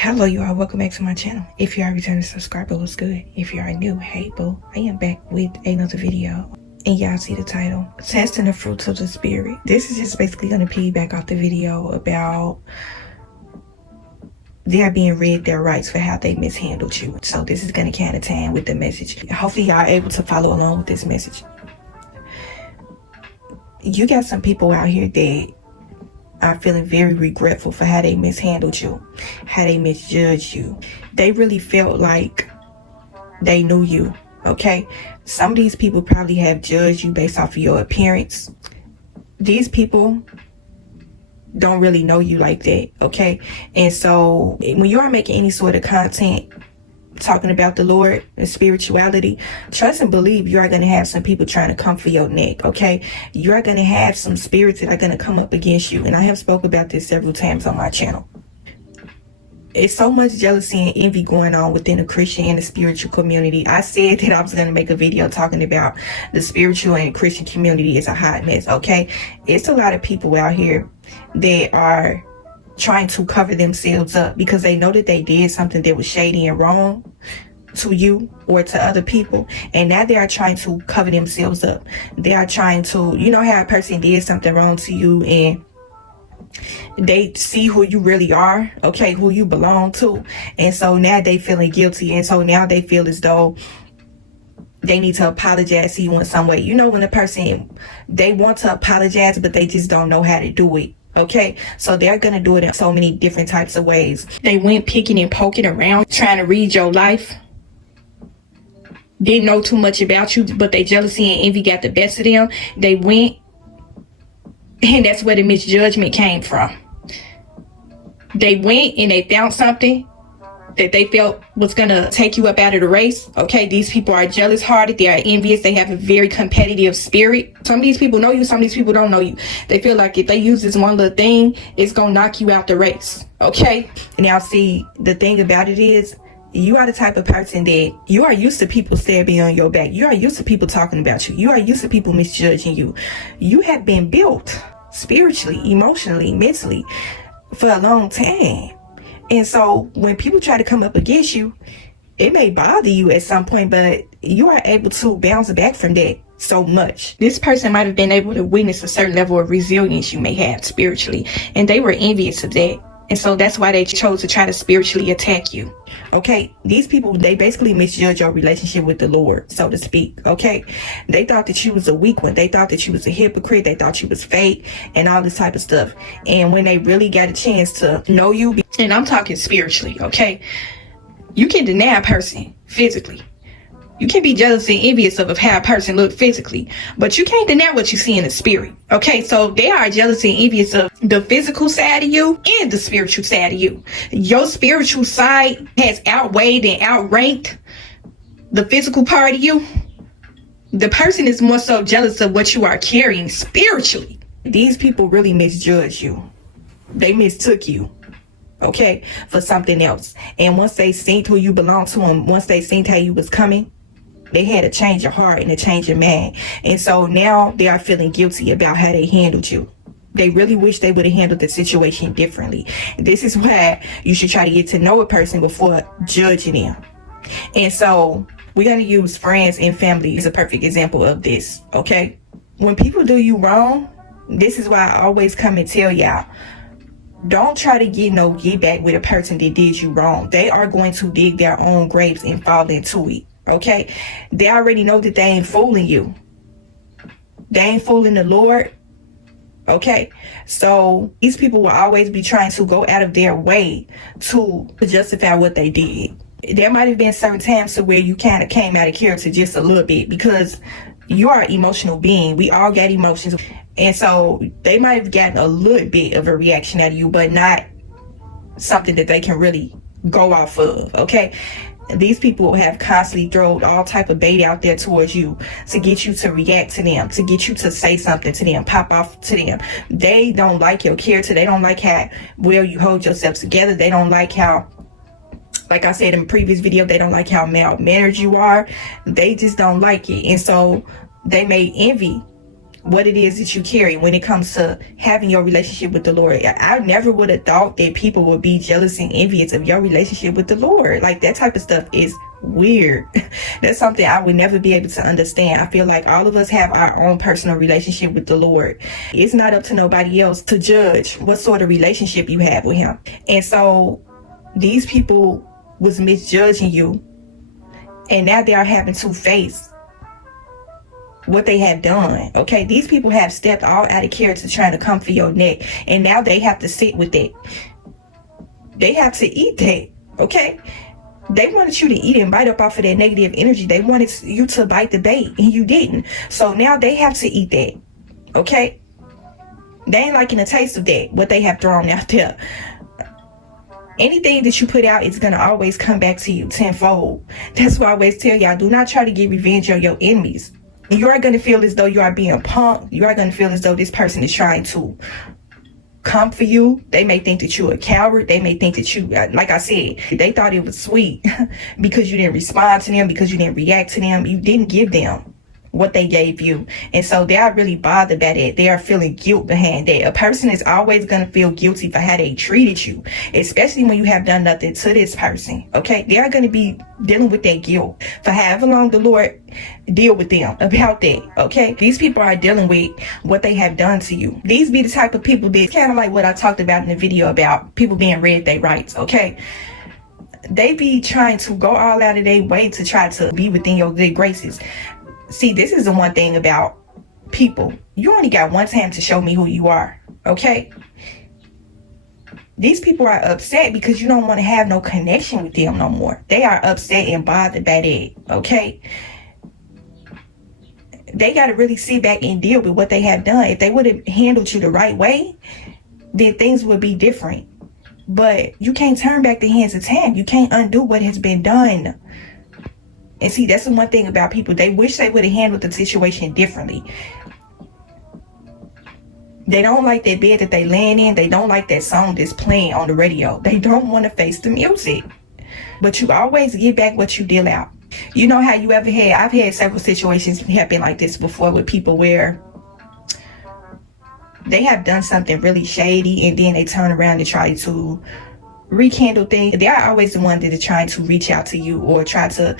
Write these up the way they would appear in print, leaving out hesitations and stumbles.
Hello you all, welcome back to my channel. If you are a returning subscriber, what's good? If you are new, hey boo, I am back with another video. And y'all see the title, Testing the Fruits of the Spirit. This is just basically going to piggyback off the video about they're being read their rights for how they mishandled you. So this is going to kind of tie in with the message. Hopefully y'all are able to follow along with this message. You got some people out here that are feeling very regretful for how they mishandled you, how they misjudged you. They really felt like they knew you, okay? Some of these people probably have judged you based off of your appearance. These people don't really know you like that, okay? And so when you are making any sort of content talking about the Lord and spirituality, trust and believe you are going to have some people trying to come for your neck, okay? You are going to have some spirits that are going to come up against you, and I have spoke about this several times on my channel. It's so much jealousy and envy going on within the Christian and the spiritual community. I said that I was going to make a video talking about the spiritual and Christian community is a hot mess, okay? It's a lot of people out here that are trying to cover themselves up because they know that they did something that was shady and wrong to you or to other people, and now they are trying to cover themselves up. They are trying to, you know how a person did something wrong to you and they see who you really are, okay, who you belong to, and so now they feeling guilty, and so now they feel as though they need to apologize to you in some way. You know, when a person, they want to apologize but they just don't know how to do it. Okay, so they're gonna do it in so many different types of ways. They went picking and poking around, trying to read your life. Didn't know too much about you, but they jealousy and envy got the best of them. They went, and that's where the misjudgment came from. They went and they found something that they felt was gonna take you up out of the race. Okay, these people are jealous-hearted, they are envious, they have a very competitive spirit. Some of these people know you, some of these people don't know you. They feel like if they use this one little thing, it's gonna knock you out the race, okay? Now see, the thing about it is, you are the type of person that you are used to people stabbing on your back. You are used to people talking about you. You are used to people misjudging you. You have been built spiritually, emotionally, mentally for a long time. And so when people try to come up against you, it may bother you at some point, but you are able to bounce back from that so much. This person might have been able to witness a certain level of resilience you may have spiritually, and they were envious of that. And so that's why they chose to try to spiritually attack you. Okay, these people, they basically misjudge your relationship with the Lord, so to speak. Okay, they thought that you was a weak one. They thought that you was a hypocrite. They thought you was fake and all this type of stuff. And when they really got a chance to know you, and I'm talking spiritually, okay, you can deny a person physically. You can be jealous and envious of how a person look physically, but you can't deny what you see in the spirit. Okay, so they are jealous and envious of the physical side of you and the spiritual side of you. Your spiritual side has outweighed and outranked the physical part of you. The person is more so jealous of what you are carrying spiritually. These people really misjudge you. They mistook you, okay, for something else. And once they seen who you belong to, and once they seen how you was coming, they had a change of heart and a change of mind. And so now they are feeling guilty about how they handled you. They really wish they would have handled the situation differently. This is why you should try to get to know a person before judging them. And so we're going to use friends and family as a perfect example of this, okay? When people do you wrong, this is why I always come and tell y'all, don't try to get back with a person that did you wrong. They are going to dig their own graves and fall into it. Okay, they already know that they ain't fooling you. They ain't fooling the Lord. Okay, so these people will always be trying to go out of their way to justify what they did. There might have been certain times to where you kind of came out of character just a little bit, because you are an emotional being. We all got emotions, and so they might have gotten a little bit of a reaction out of you, but not something that they can really go off of. Okay, these people have constantly thrown all type of bait out there towards you to get you to react to them, to get you to say something to them, pop off to them. They don't like your character. They don't like how well you hold yourself together. They don't like how, like I said in the previous video, they don't like how mild-mannered you are. They just don't like it. And so they may envy what it is that you carry when it comes to having your relationship with the Lord. I never would have thought that people would be jealous and envious of your relationship with the Lord. Like, that type of stuff is weird. That's something I would never be able to understand. I feel like all of us have our own personal relationship with the Lord. It's not up to nobody else to judge what sort of relationship you have with him. And so these people was misjudging you, and now they are having to face what they have done. Okay, these people have stepped all out of character trying to come for your neck, and now they have to sit with it. They have to eat that. Okay, they wanted you to eat and bite up off of that negative energy. They wanted you to bite the bait, and you didn't. So now they have to eat that. Okay, they ain't liking the taste of that, what they have thrown out there. Anything that you put out is going to always come back to you tenfold. That's why I always tell y'all, do not try to get revenge on your enemies. You are going to feel as though you are being punked. You are going to feel as though this person is trying to come for you. They may think that you're a coward. They may think that you, like I said, they thought it was sweet because you didn't respond to them, because you didn't react to them. You didn't give them what they gave you. And so they are really bothered by that. They are feeling guilt behind that. A person is always going to feel guilty for how they treated you, especially when you have done nothing to this person. Okay, they are going to be dealing with that guilt for however long the Lord deal with them about that. Okay, these people are dealing with what they have done to you. These be the type of people that, kind of like what I talked about in the video about people being read their rights. Okay, they be trying to go all out of their way to try to be within your good graces. See, this is the one thing about people. You only got one time to show me who you are, okay? These people are upset because you don't want to have no connection with them no more. They are upset and bothered by that, okay? They got to really sit back and deal with what they have done. If they would have handled you the right way, then things would be different. But you can't turn back the hands of time. You can't undo what has been done. And see, that's the one thing about people. They wish they would have handled the situation differently. They don't like that bed that they laying in. They don't like that song that's playing on the radio. They don't want to face the music. But you always get back what you deal out. You know how you ever had, I've had several situations happen like this before with people where they have done something really shady and then they turn around and try to rekindle things. They are always the one that is trying to reach out to you or try to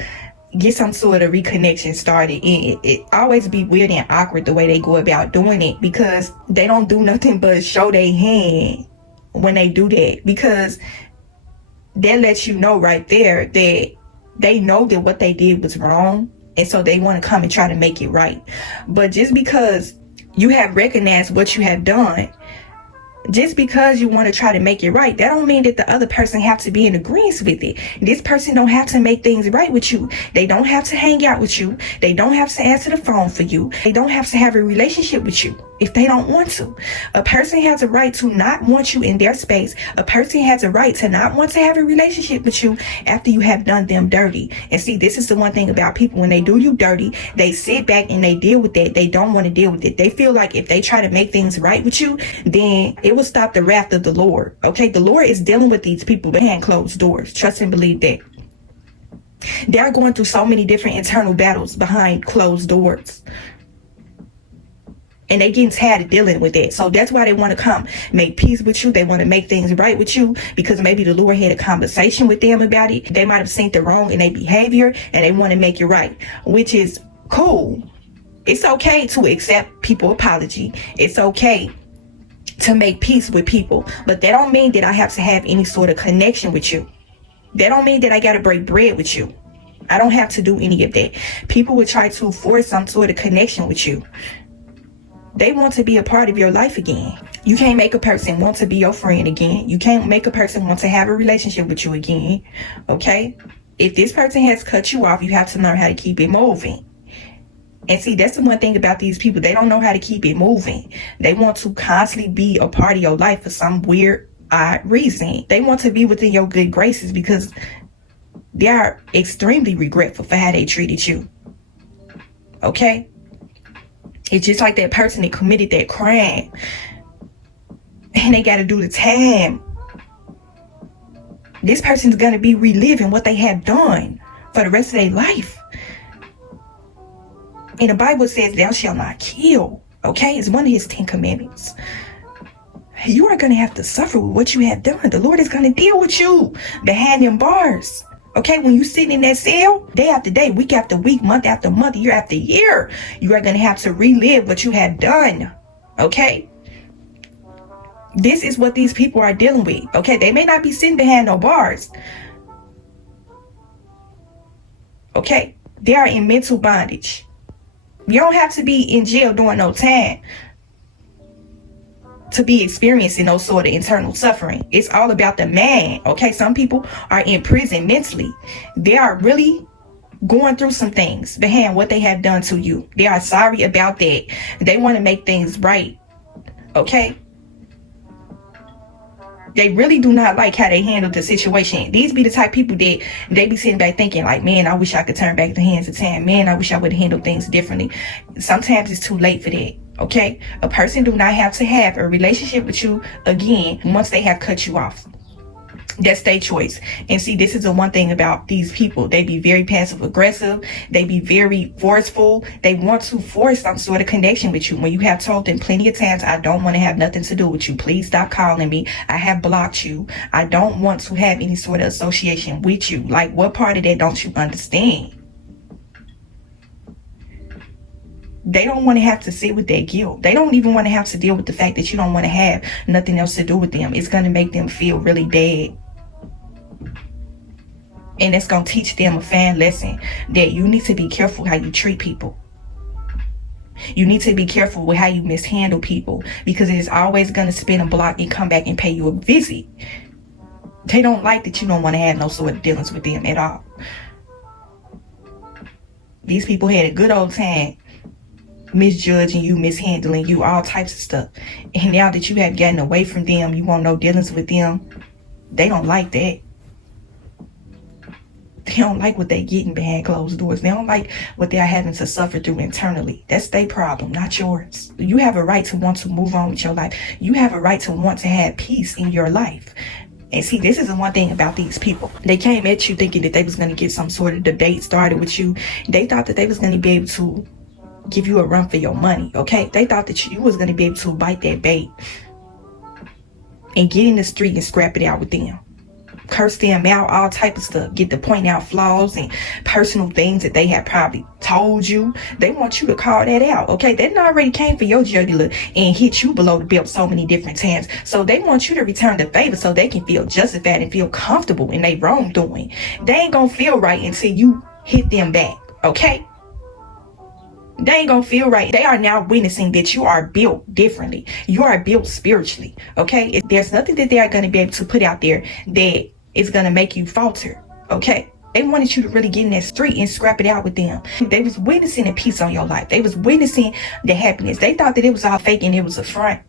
get some sort of reconnection started. And it always be weird and awkward the way they go about doing it, because they don't do nothing but show their hand when they do that, because that lets you know right there that they know that what they did was wrong, and so they want to come and try to make it right. But just because you have recognized what you have done, just because you want to try to make it right, that don't mean that the other person have to be in agreement with it. This person don't have to make things right with you. They don't have to hang out with you. They don't have to answer the phone for you. They don't have to have a relationship with you if they don't want to. A person has a right to not want you in their space. A person has a right to not want to have a relationship with you after you have done them dirty. And see, this is the one thing about people. When they do you dirty, they sit back and they deal with that. They don't want to deal with it. They feel like if they try to make things right with you, then it will stop the wrath of the Lord. Okay, the Lord is dealing with these people behind closed doors. Trust and believe that. They're going through so many different internal battles behind closed doors, and they getting tired of dealing with that. So that's why they want to come make peace with you. They want to make things right with you, because maybe the Lord had a conversation with them about it. They might have seen the wrong in their behavior and they want to make it right, which is cool. It's okay to accept people's apology. It's okay to make peace with people, but that don't mean that I have to have any sort of connection with you. That don't mean that I got to break bread with you. I don't have to do any of that. People would try to force some sort of connection with you. They want to be a part of your life again. You can't make a person want to be your friend again. You can't make a person want to have a relationship with you again. Okay? If this person has cut you off, you have to learn how to keep it moving. And see, that's the one thing about these people. They don't know how to keep it moving. They want to constantly be a part of your life for some weird, odd reason. They want to be within your good graces because they are extremely regretful for how they treated you. Okay? It's just like that person that committed that crime and they got to do the time. This person's going to be reliving what they have done for the rest of their life. And the Bible says, thou shalt not kill. Okay, it's one of his 10 commandments. You are going to have to suffer with what you have done. The Lord is going to deal with you behind them bars. Okay, when you sitting in that cell, day after day, week after week, month after month, year after year, you are going to have to relive what you have done. Okay? This is what these people are dealing with. Okay, they may not be sitting behind no bars. Okay, they are in mental bondage. You don't have to be in jail doing no time to be experiencing those sort of internal suffering. It's all about the man. Okay, some people are in prison mentally. They are really going through some things behind what they have done to you. They are sorry about that. They want to make things right. Okay, they really do not like how they handled the situation. These be the type of people that they be sitting back thinking like, man, I wish I could turn back the hands of time. Man, I wish I would have handled things differently. Sometimes it's too late for that. Okay, a person do not have to have a relationship with you again once they have cut you off. That's their choice. And see, this is the one thing about these people. They be very passive aggressive. They be very forceful. They want to force some sort of connection with you. When you have told them plenty of times, I don't want to have nothing to do with you. Please stop calling me. I have blocked you. I don't want to have any sort of association with you. Like, what part of that don't you understand? They don't want to have to sit with their guilt. They don't even want to have to deal with the fact that you don't want to have nothing else to do with them. It's going to make them feel really bad. And it's going to teach them a fine lesson that you need to be careful how you treat people. You need to be careful with how you mishandle people, because it is always going to spin a block and come back and pay you a visit. They don't like that you don't want to have no sort of dealings with them at all. These people had a good old time misjudging you, mishandling you, all types of stuff. And now that you have gotten away from them, you want no dealings with them, they don't like that. They don't like what they're getting behind closed doors. They don't like what they're having to suffer through internally. That's their problem, not yours. You have a right to want to move on with your life. You have a right to want to have peace in your life. And see, this is the one thing about these people. They came at you thinking that they was going to get some sort of debate started with you. They thought that they was going to be able to give you a run for your money. Okay, they thought that you was going to be able to bite that bait and get in the street and scrap it out with them, curse them out, all type of stuff, get to point out flaws and personal things that they had probably told you. They want you to call that out. Okay, they done already came for your jugular and hit you below the belt so many different times, so they want you to return the favor so they can feel justified and feel comfortable in their wrongdoing. They ain't gonna feel right until you hit them back. Okay, they ain't gonna feel right. They are now witnessing that you are built differently. You are built spiritually. Okay, there's nothing that they are going to be able to put out there that is going to make you falter. Okay, they wanted you to really get in that street and scrap it out with them. They was witnessing the peace on your life. They was witnessing the happiness. They thought that it was all fake and it was a front.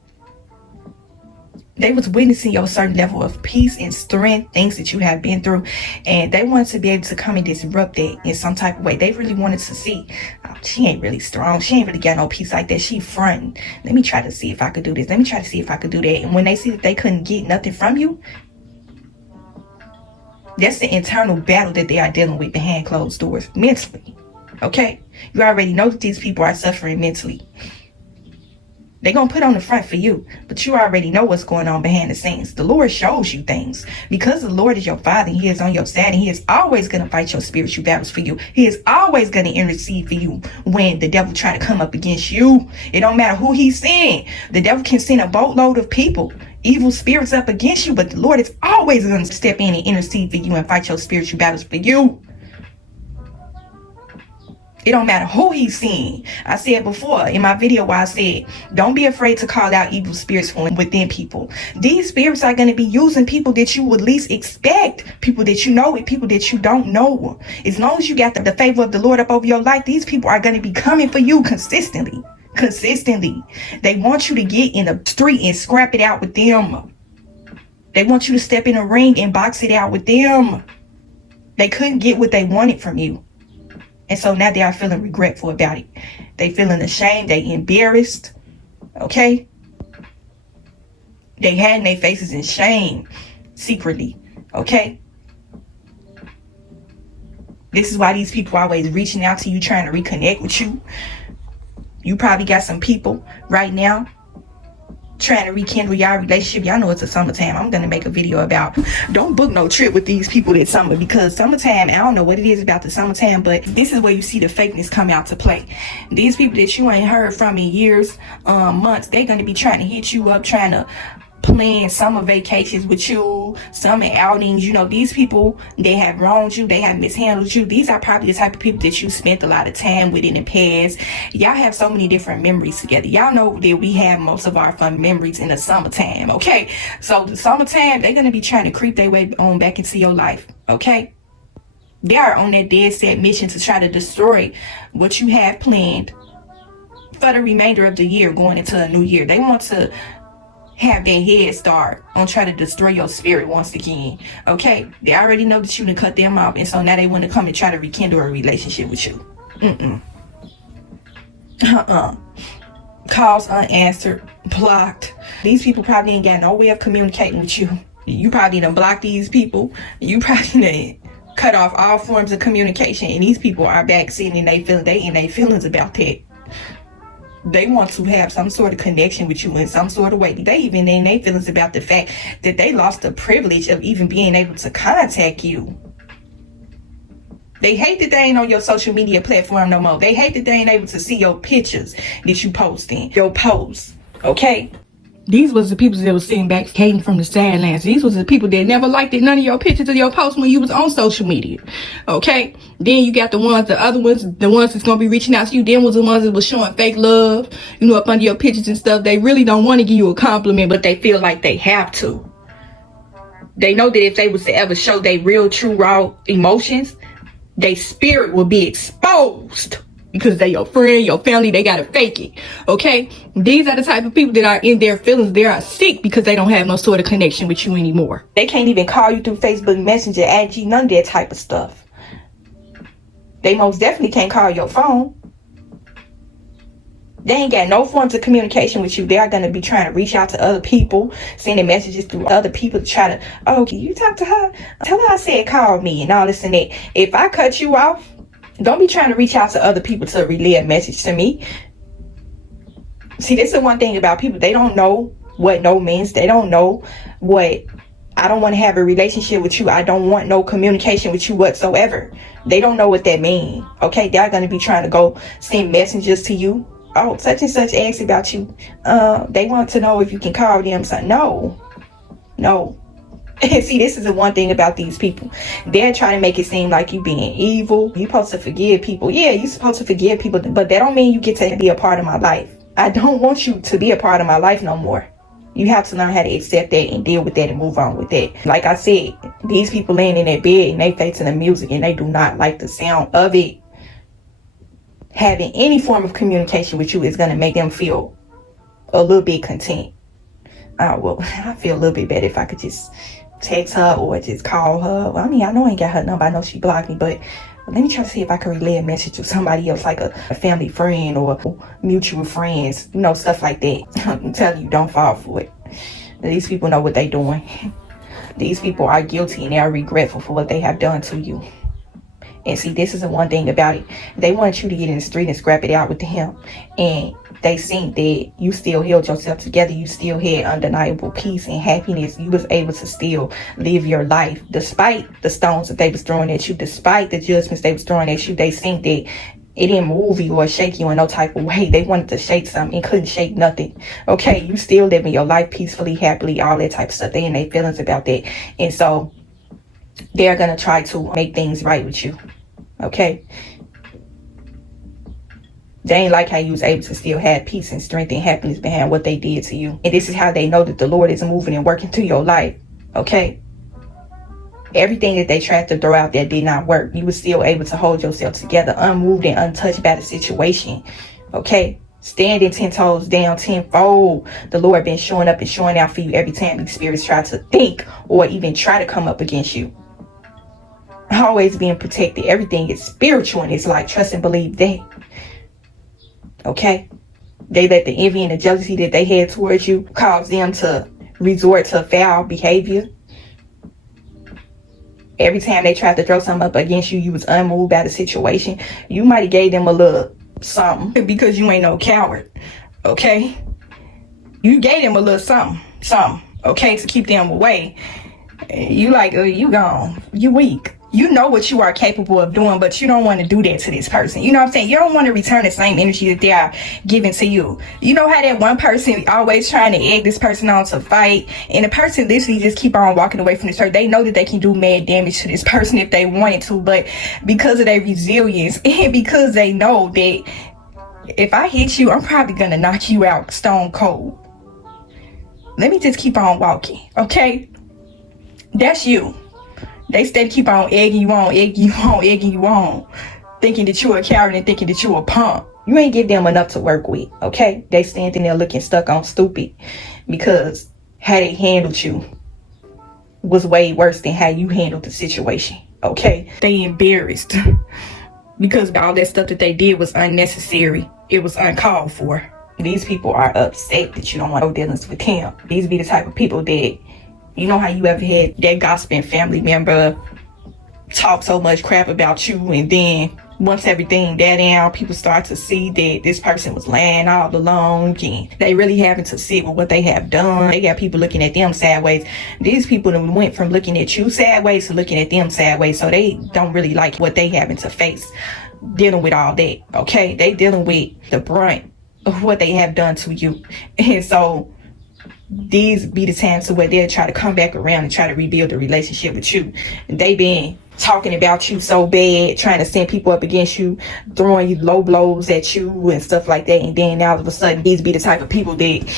They was witnessing your certain level of peace and strength, things that you have been through, and they wanted to be able to come and disrupt that in some type of way. They really wanted to see, oh, she ain't really strong. She ain't really got no peace like that. She fronting. Let me try to see if I could do this. Let me try to see if I could do that. And when they see that they couldn't get nothing from you, that's the internal battle that they are dealing with behind closed doors mentally. Okay, you already know that these people are suffering mentally. They're going to put on the front for you, but you already know what's going on behind the scenes. The Lord shows you things because the Lord is your Father. He is on your side, and He is always going to fight your spiritual battles for you. He is always going to intercede for you when the devil try to come up against you. It don't matter who he's sending. The devil can send a boatload of people, evil spirits up against you, but the Lord is always going to step in and intercede for you and fight your spiritual battles for you. It don't matter who he's seeing. I said before in my video where I said, don't be afraid to call out evil spirits from within people. These spirits are going to be using people that you would least expect, people that you know and people that you don't know. As long as you got the favor of the Lord up over your life, these people are going to be coming for you consistently. They want you to get in the street and scrap it out with them. They want you to step in a ring and box it out with them. They couldn't get what they wanted from you. And so now they are feeling regretful about it. They feeling ashamed. They embarrassed. Okay? They hiding their faces in shame secretly. Okay? This is why these people are always reaching out to you, trying to reconnect with you. You probably got some people right now trying to rekindle y'all relationship. Y'all know it's a summertime. I'm gonna make a video about don't book no trip with these people this summer, because summertime, I don't know what it is about the summertime, but this is where you see the fakeness come out to play. These people that you ain't heard from in years, months, they're gonna be trying to hit you up, trying to plan summer vacations with you, summer outings. You know, these people, they have wronged you, they have mishandled you. These are probably the type of people that you spent a lot of time with in the past. Y'all have so many different memories together. Y'all know that we have most of our fun memories in the summertime, okay? So the summertime, they're gonna be trying to creep their way on back into your life, okay? They are on that dead set mission to try to destroy what you have planned for the remainder of the year going into a new year. They want to have their head start on try to destroy your spirit once again, okay? They already know that you done cut them off, and so now they want to come and try to rekindle a relationship with you. Calls unanswered, blocked. These people probably ain't got no way of communicating with you. You probably done blocked these people. You probably done cut off all forms of communication, and these people are back sitting in their feelings about that. They want to have some sort of connection with you in some sort of way. They even in their feelings about the fact that they lost the privilege of even being able to contact you. They hate that they ain't on your social media platform no more. They hate that they ain't able to see your pictures that you posting, your posts, okay? These was the people that was sitting back hating from the sidelines. These was the people that never liked it, none of your pictures or your posts when you was on social media. Okay? Then you got the other ones, the ones that's gonna be reaching out to you. Then was the ones that was showing fake love, you know, up under your pictures and stuff. They really don't want to give you a compliment, but they feel like they have to. They know that if they was to ever show their real, true, raw emotions, their spirit will be exposed. Because they your friend, your family, they gotta fake it, okay? These are the type of people that are in their feelings. They are sick because they don't have no sort of connection with you anymore. They can't even call you through Facebook Messenger, IG, none of that type of stuff. They most definitely can't call your phone. They ain't got no forms of communication with you. They are going to be trying to reach out to other people, sending messages through other people to try to, oh, can you talk to her? Tell her I said call me and all this and that. If I cut you off, don't be trying to reach out to other people to relay a message to me. See, this is the one thing about people. They don't know what no means. They don't know what I don't want to have a relationship with you. I don't want no communication with you whatsoever. They don't know what that means. Okay, they're going to be trying to go send messages to you. Oh, such and such asks about you. They want to know if you can call them. So, no. See, this is the one thing about these people. They're trying to make it seem like you being evil. You're supposed to forgive people. Yeah, you're supposed to forgive people, but that don't mean you get to be a part of my life. I don't want you to be a part of my life no more. You have to learn how to accept that and deal with that and move on with that. Like I said, these people laying in their bed and they facing the music and they do not like the sound of it. Having any form of communication with you is going to make them feel a little bit content. Well, I feel a little bit better if I could just text her or just call her. Well, I mean, I know I ain't got her number. I know she blocked me, but let me try to see if I can relay a message to somebody else, like a family friend or mutual friends, you know, stuff like that. I'm telling you, don't fall for it. These people know what they're doing. These people are guilty and they are regretful for what they have done to you. And see, this is the one thing about it. They want you to get in the street and scrap it out with him. And they think that you still held yourself together. You still had undeniable peace and happiness. You was able to still live your life despite the stones that they was throwing at you, despite the judgments they was throwing at you. They think that it didn't move you or shake you in no type of way. They wanted to shake something and couldn't shake nothing. Okay, you still living your life peacefully, happily, all that type of stuff. They in their feelings about that. And so they're going to try to make things right with you. Okay? They ain't like how you was able to still have peace and strength and happiness behind what they did to you. And this is how they know that the Lord is moving and working through your life. Okay? Everything that they tried to throw out there did not work. You were still able to hold yourself together, unmoved and untouched by the situation. Okay? Standing 10 toes down, tenfold. The Lord been showing up and showing out for you every time these spirits try to think or even try to come up against you. Always being protected. Everything is spiritual in this life. Trust and believe that. Okay? They let the envy and the jealousy that they had towards you cause them to resort to foul behavior. Every time they tried to throw something up against you, you was unmoved by the situation. You might have gave them a little something because you ain't no coward, okay? You gave them a little something, okay, to keep them away. You like, you gone. You weak. You know what you are capable of doing, but you don't want to do that to this person. You know what I'm saying? You don't want to return the same energy that they are giving to you. You know how that one person always trying to egg this person on to fight, and the person literally just keep on walking away from this person. They know that they can do mad damage to this person if they wanted to, but because of their resilience and because they know that if I hit you, I'm probably going to knock you out stone cold. Let me just keep on walking, okay? That's you. They steady keep on egging you on, thinking that you're a coward and thinking that you're a punk. You ain't give them enough to work with, okay? They standing there looking stuck on stupid because how they handled you was way worse than how you handled the situation, okay? They embarrassed because all that stuff that they did was unnecessary. It was uncalled for. These people are upset that you don't want no dealings with him. These be the type of people that, you know how you ever had that gossiping family member talk so much crap about you, and then once everything died down, people start to see that this person was lying all along and they really having to sit with what they have done. They got people looking at them sideways. These people went from looking at you sideways to looking at them sideways, so they don't really like what they having to face dealing with all that, okay? They dealing with the brunt of what they have done to you. And so these be the times to where they'll try to come back around and try to rebuild the relationship with you. They been talking about you so bad, trying to send people up against you, throwing you low blows at you and stuff like that, and then all of a sudden these be the type of people that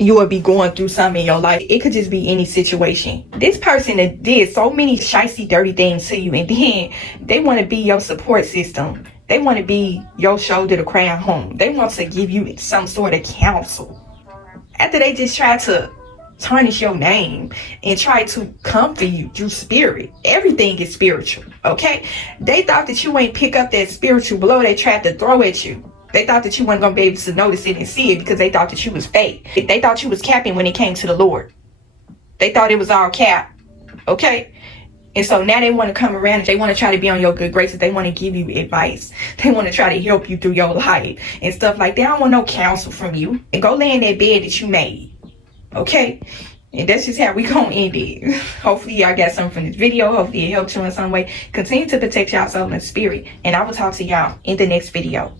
you will be going through something in your life. It could just be any situation. This person that did so many shicey dirty things to you, and then they want to be your support system. They want to be your shoulder to cry home. They want to give you some sort of counsel after they just try to tarnish your name and try to comfort you through spirit. Everything is spiritual, okay? They thought that you ain't pick up that spiritual blow they tried to throw at you. They thought that you weren't gonna be able to notice it and see it because they thought that you was fake. They thought you was capping when it came to the Lord. They thought it was all cap, okay? And so now they want to come around and they want to try to be on your good graces. They want to give you advice. They want to try to help you through your life and stuff like that. They don't want no counsel from you. And go lay in that bed that you made. Okay? And that's just how we gonna end it. Hopefully y'all got something from this video. Hopefully it helped you in some way. Continue to protect y'all soul and spirit. And I will talk to y'all in the next video.